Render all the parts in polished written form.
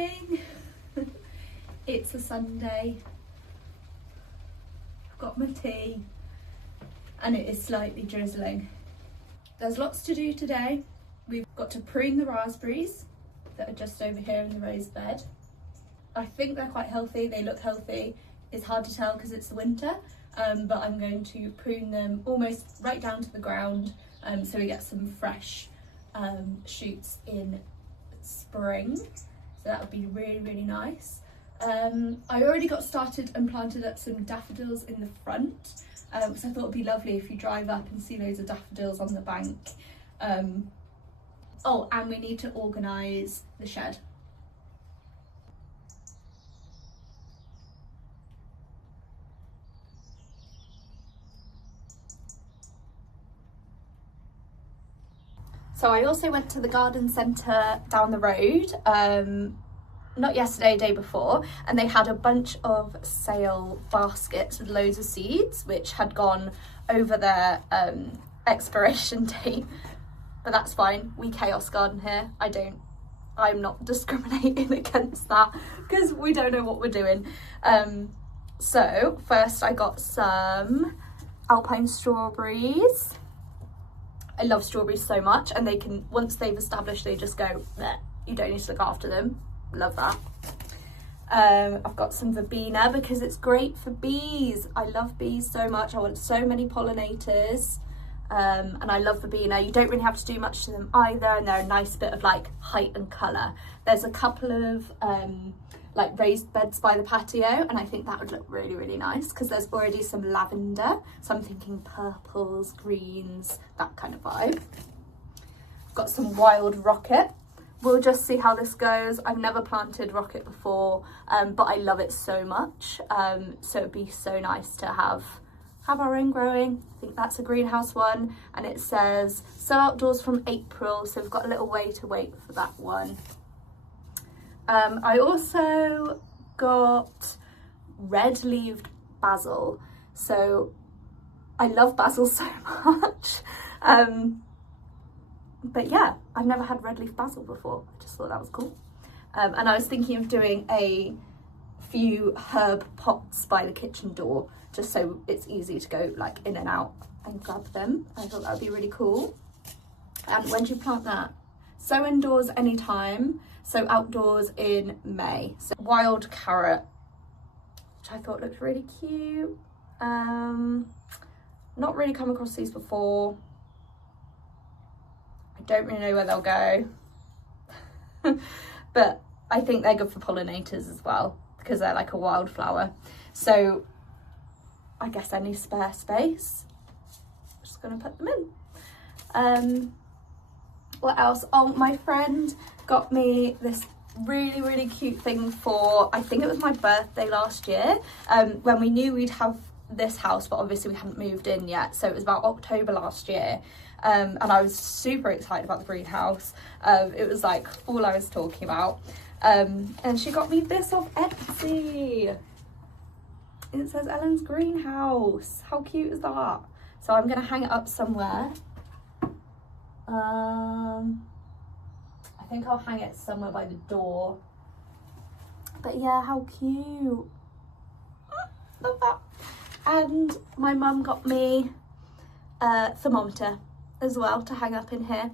morning. It's a Sunday. I've got my tea and it is slightly drizzling. There's lots to do today. We've got to prune the raspberries that are just over here in the raised bed. I think they're quite healthy, they look healthy. It's hard to tell because it's the winter, but I'm going to prune them almost right down to the ground so we get some fresh shoots in spring. So that would be really, really nice. I already got started and planted up some daffodils in the front because I thought it'd be lovely if you drive up and see loads of daffodils on the bank. Oh, and we need to organise the shed. So I also went to the garden centre down the road, not yesterday, day before, and they had a bunch of sale baskets with loads of seeds which had gone over their expiration date, but that's fine. We chaos garden here. I'm not discriminating against that because we don't know what we're doing. So first I got some alpine strawberries. I love strawberries so much, and they can, once they've established, they just go, bleh. You don't need to look after them. Love that. I've got some verbena because it's great for bees. I love bees so much. I want so many pollinators, and I love verbena. You don't really have to do much to them either, and they're a nice bit of like height and colour. There's a couple of like raised beds by the patio, and I think that would look really, really nice because there's already some lavender, so I'm thinking purples, greens, that kind of vibe. I've got some wild rocket. We'll just see how this goes. I've never planted rocket before, but I love it so much, so it'd be so nice to have our own growing. I think that's a greenhouse one, and it says so outdoors from April, so we've got a little way to wait for that one. I also got red-leaved basil. So I love basil so much. But yeah, I've never had red-leaf basil before. I just thought that was cool. And I was thinking of doing a few herb pots by the kitchen door, just so it's easy to go like in and out and grab them. I thought that would be really cool. And when do you plant that? So indoors anytime. So outdoors in May. So wild carrot, which I thought looked really cute. Not really come across these before. I don't really know where they'll go. But I think they're good for pollinators as well because they're like a wildflower. So I guess any spare space, I'm just gonna put them in. What else? Oh, my friend got me this really, really cute thing for, I think it was my birthday last year, when we knew we'd have this house, but obviously we hadn't moved in yet. So it was about October last year. And I was super excited about the greenhouse. It was like all I was talking about. And she got me this off Etsy. It says Ellen's greenhouse. How cute is that? So I'm gonna hang it up somewhere. I think I'll hang it somewhere by the door. But yeah, how cute. Love that. And my mum got me a thermometer as well to hang up in here.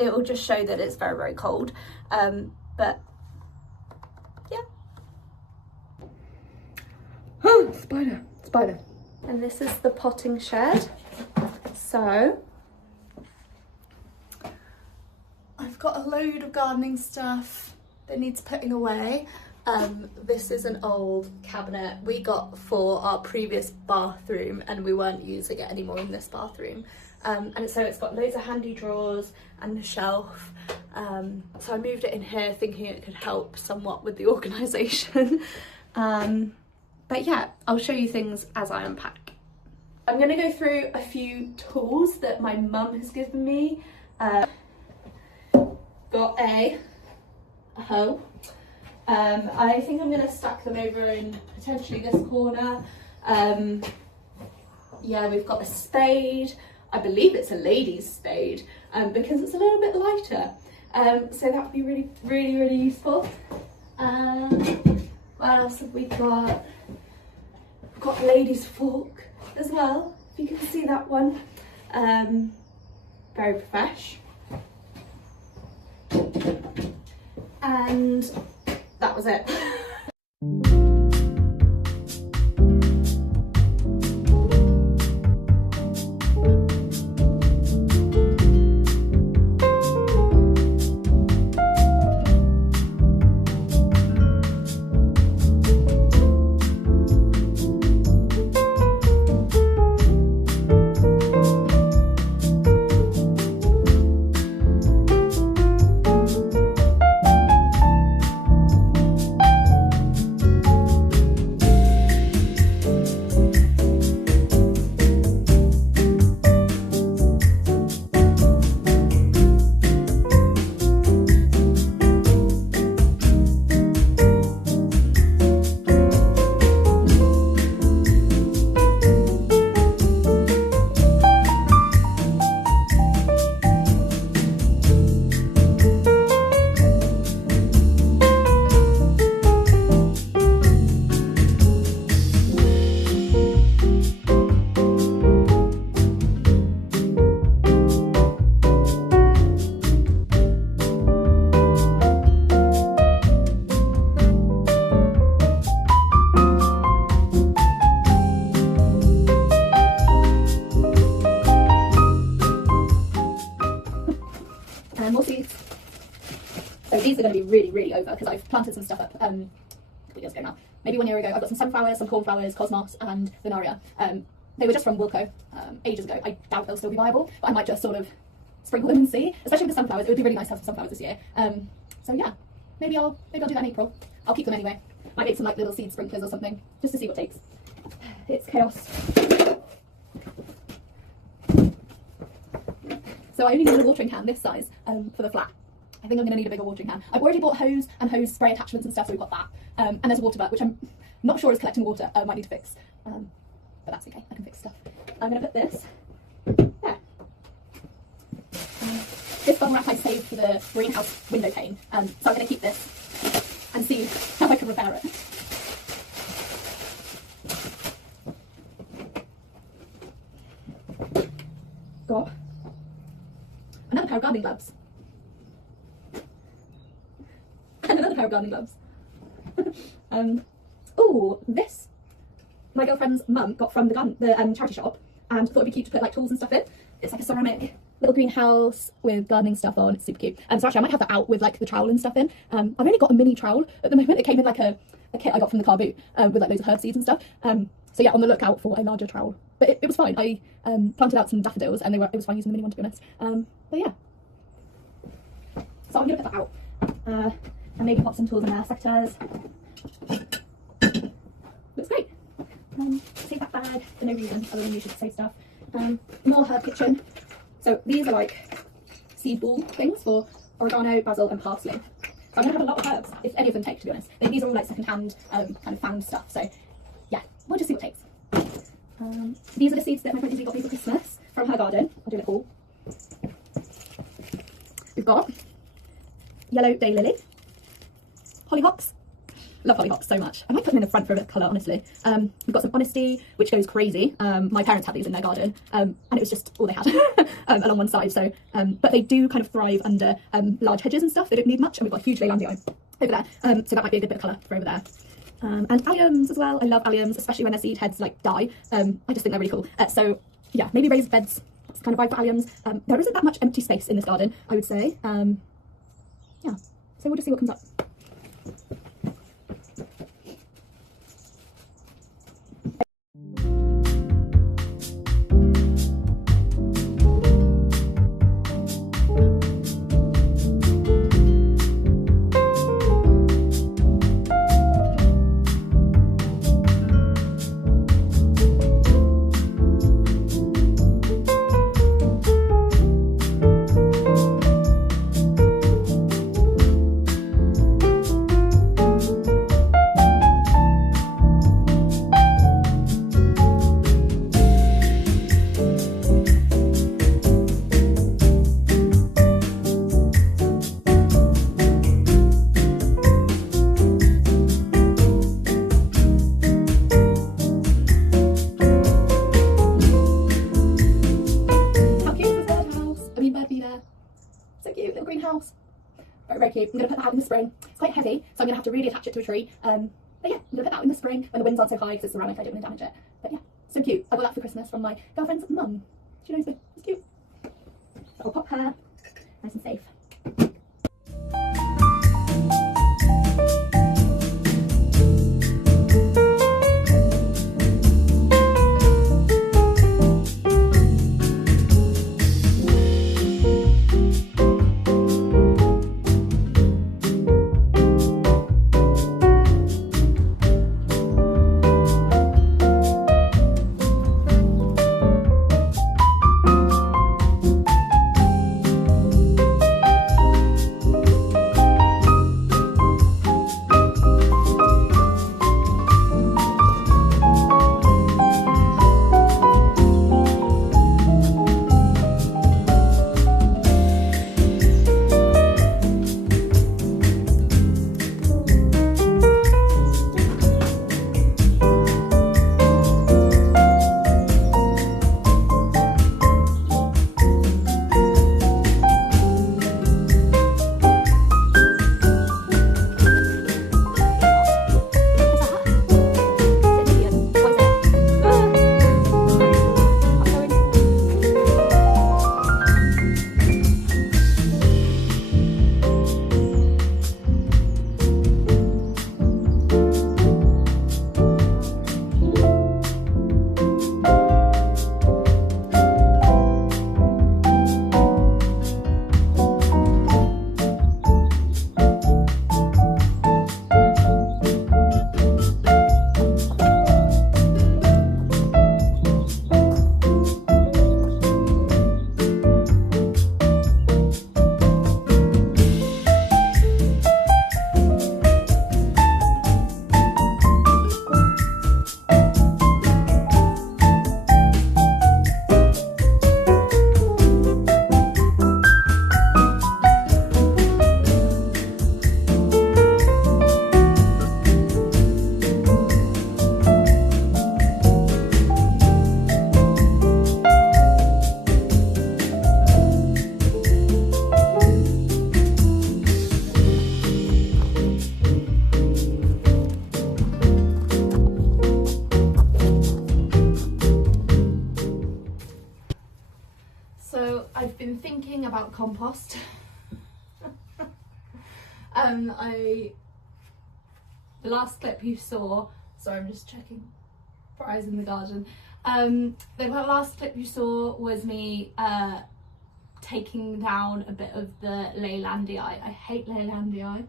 It will just show that it's very, very cold. But yeah. Oh, spider. And this is the potting shed. So I've got a load of gardening stuff that needs putting away. This is an old cabinet we got for our previous bathroom and we weren't using it anymore in this bathroom. And so it's got loads of handy drawers and a shelf. So I moved it in here thinking it could help somewhat with the organisation. But yeah, I'll show you things as I unpack. I'm going to go through a few tools that my mum has given me. Got a hoe. I think I'm going to stack them over in potentially this corner. Yeah, we've got a spade. I believe it's a lady's spade because it's a little bit lighter. So that would be really useful. What else have we got? We've got a lady's fork as well, if you can see that one. Very fresh. And that was it. More seeds. So these are going to be really over because I've planted some stuff up a couple of years ago now. Maybe 1 year ago. I've got some sunflowers, some cornflowers, cosmos and venaria. They were just from Wilco ages ago. I doubt they'll still be viable, but I might just sort of sprinkle them and see. Especially with the sunflowers, it would be really nice to have some sunflowers this year. So yeah, maybe I'll do that in April. I'll keep them anyway. Might make some like little seed sprinklers or something, just to see what takes. It's chaos. So I only need a watering can this size for the flat. I think I'm going to need a bigger watering can. I've already bought hose and hose spray attachments and stuff, so we've got that. And there's a water butt, which I'm not sure is collecting water. I might need to fix, but that's okay. I can fix stuff. I'm going to put this there. This bubble wrap I saved for the greenhouse window pane, so I'm going to keep this and see how I can repair it. Got another pair of gardening gloves. And another pair of gardening gloves. Oh, this my girlfriend's mum got from the charity shop, and thought it'd be cute to put like tools and stuff in. It's like a ceramic little greenhouse with gardening stuff on. It's super cute. So actually I might have that out with like the trowel and stuff in. I've only got a mini trowel at the moment. It came in like a kit I got from the car boot with like loads of herb seeds and stuff. So yeah, on the lookout for a larger trowel. But it was fine. I planted out some daffodils and it was fine using the mini one, to be honest. But yeah. So I'm going to put that out. And maybe pop some tools in there, secateurs. Looks great. Save that bag for no reason other than you should save stuff. More herb kitchen. So these are like seed ball things for oregano, basil and parsley. So I'm going to have a lot of herbs, if any of them take, to be honest. These are all like second-hand kind of found stuff. So yeah, we'll just see what takes. These are the seeds that my friend Izzy got me for Christmas from her garden. I'll do it all. We've got yellow daylily, hollyhocks. Love hollyhocks so much. I might put them in the front for a bit of colour, honestly. We've got some honesty, which goes crazy. My parents had these in their garden, and it was just all they had along one side. So, but they do kind of thrive under large hedges and stuff. They don't need much, and we've got a huge leylandii over there. So that might be a good bit of colour for over there. And alliums as well. I love alliums, especially when their seed heads like die. I just think they're really cool. So yeah, maybe raised beds. It's kind of vibe for alliums. There isn't that much empty space in this garden, I would say. Yeah, so we'll just see what comes up. spring. It's quite heavy, so I'm going to have to really attach it to a tree. But yeah, I'm going to put that in the spring when the winds aren't so high because it's ceramic, I don't want to damage it. But yeah, so cute. I got that for Christmas from my girlfriend's mum. She knows me. It's cute. I'll pop her nice and safe. I've been thinking about compost. The last clip you saw, sorry, I'm just checking fries in the garden. The last clip you saw was me taking down a bit of the leylandii. I hate leylandii.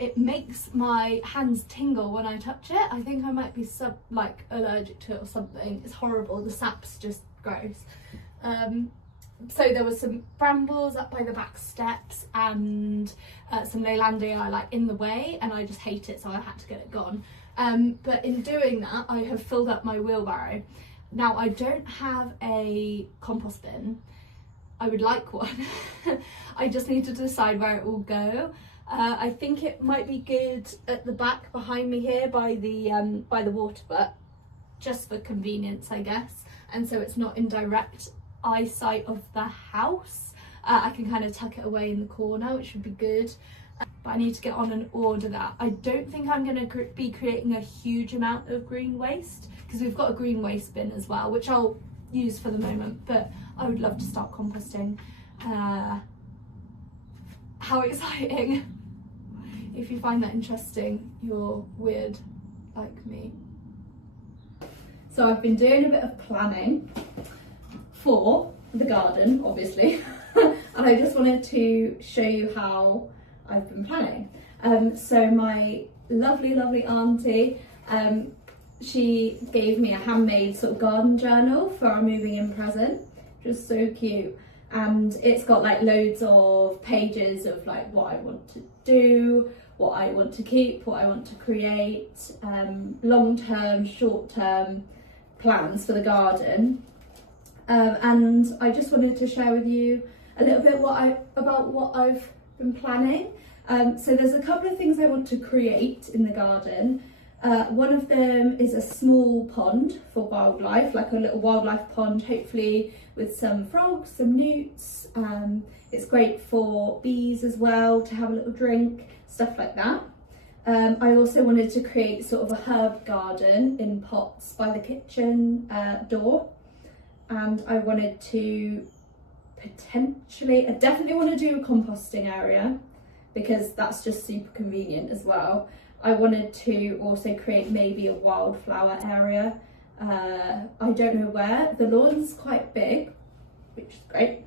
It makes my hands tingle when I touch it. I think I might be allergic to it or something. It's horrible. The sap's just gross. So there was some brambles up by the back steps and some leylandii in the way, and I just hate it, so I had to get it gone. But in doing that, I have filled up my wheelbarrow. Now, I don't have a compost bin. I would like one. I just need to decide where it will go. I think it might be good at the back behind me here by the water butt, just for convenience, I guess. And so it's not in direct eyesight of the house. I can kind of tuck it away in the corner, which would be good. But I need to get on and order that. I don't think I'm going to be creating a huge amount of green waste, because we've got a green waste bin as well, which I'll use for the moment, but I would love to start composting. How exciting. If you find that interesting, you're weird like me. So I've been doing a bit of planning for the garden, obviously, and I just wanted to show you how I've been planning. So my lovely auntie, she gave me a handmade sort of garden journal for our moving in present, which was so cute. And it's got loads of pages of what I want to do, what I want to keep, what I want to create, long-term, short-term plans for the garden. And I just wanted to share with you a little bit about what I've been planning. So there's a couple of things I want to create in the garden. One of them is a small pond for wildlife, like a little wildlife pond, hopefully with some frogs, some newts. It's great for bees as well, to have a little drink, stuff like that. I also wanted to create sort of a herb garden in pots by the kitchen door, and I wanted to I definitely want to do a composting area because that's just super convenient as well. I wanted to also create maybe a wildflower area. I don't know where. The lawn's quite big, which is great,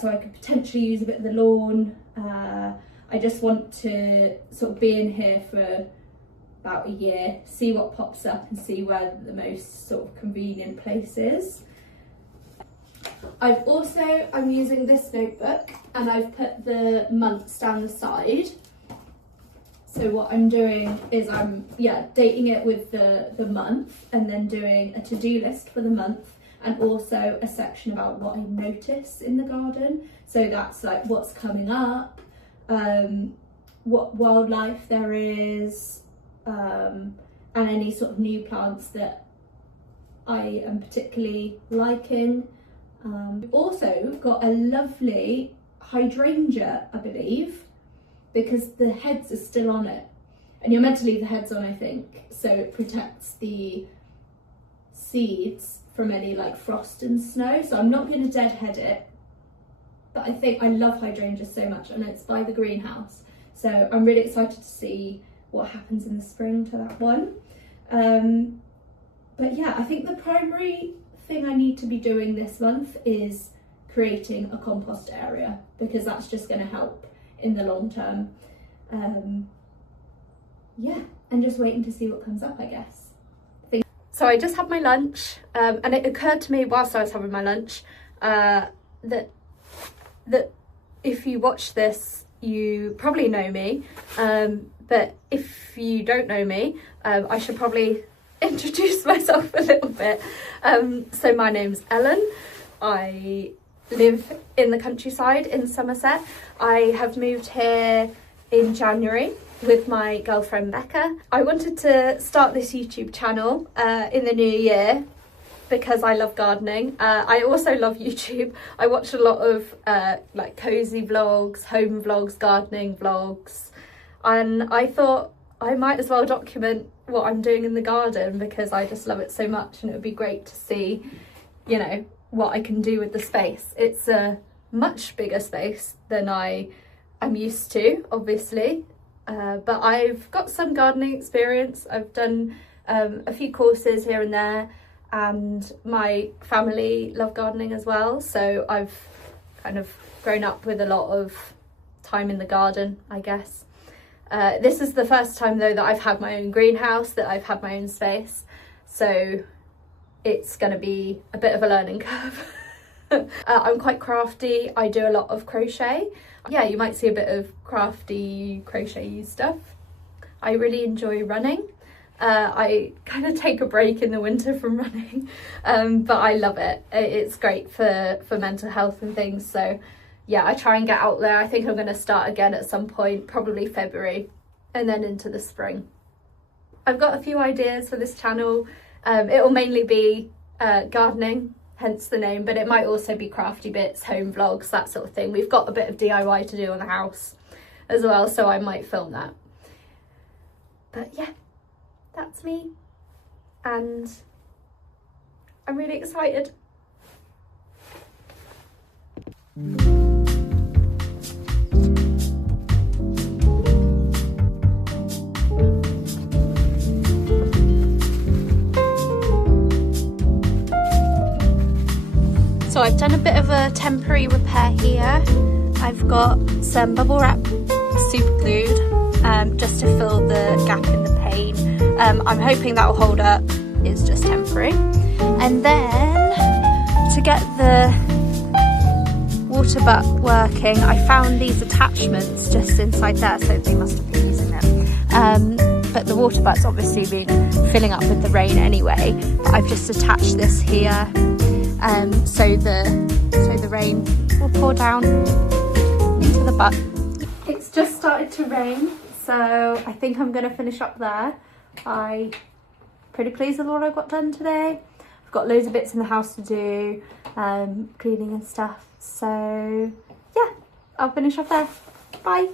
so I could potentially use a bit of the lawn. I just want to sort of be in here for about a year, see what pops up and see where the most sort of convenient place is. I'm using this notebook and I've put the months down the side. So what I'm doing is I'm dating it with the month, and then doing a to-do list for the month, and also a section about what I notice in the garden. So that's like what's coming up, what wildlife there is, and any sort of new plants that I am particularly liking. Also got a lovely hydrangea, I believe, because the heads are still on it, and you're meant to leave the heads on, I think, so it protects the seeds from any like frost and snow. So I'm not going to deadhead it, but I think I love hydrangeas so much, and it's by the greenhouse, so I'm really excited to see what happens in the spring to that one. But yeah, I think the primary thing I need to be doing this month is creating a compost area, because that's just going to help in the long term. Yeah, and just waiting to see what comes up, I guess. So I just had my lunch, and it occurred to me whilst I was having my lunch that if you watch this, you probably know me, but if you don't know me, I should probably introduce myself a little bit. So my name's Ellen. I live in the countryside in Somerset. I have moved here in January with my girlfriend Becca. I wanted to start this YouTube channel in the new year because I love gardening. I also love YouTube. I watch a lot of like cozy vlogs, home vlogs, gardening vlogs, and I thought I might as well document what I'm doing in the garden because I just love it so much, and it would be great to see, you know, what I can do with the space. It's a much bigger space than I am used to, obviously, but I've got some gardening experience. I've done a few courses here and there, and my family love gardening as well, so I've kind of grown up with a lot of time in the garden, I guess. This is the first time though that I've had my own greenhouse, that I've had my own space, so it's going to be a bit of a learning curve. I'm quite crafty. I do a lot of crochet. Yeah, you might see a bit of crafty crochet stuff. I really enjoy running. I kind of take a break in the winter from running, but I love it. It's great for mental health and things, so yeah, I try and get out there. I think I'm going to start again at some point, probably February, and then into the spring. I've got a few ideas for this channel. It will mainly be gardening, hence the name, but it might also be crafty bits, home vlogs, that sort of thing. We've got a bit of DIY to do on the house as well, so I might film that. But yeah, that's me, and I'm really excited. So I've done a bit of a temporary repair here. I've got some bubble wrap super glued just to fill the gap in the pane. I'm hoping that will hold up. It's just temporary. And then to get the water butt working, I found these attachments just inside there, so they must have been using them. But the water butt's obviously been filling up with the rain anyway. But I've just attached this here. So the rain will pour down into the butt. It's just started to rain, so I think I'm going to finish up there. I'm pretty pleased with what I got done today. I've got loads of bits in the house to do, cleaning and stuff. So yeah, I'll finish off there. Bye.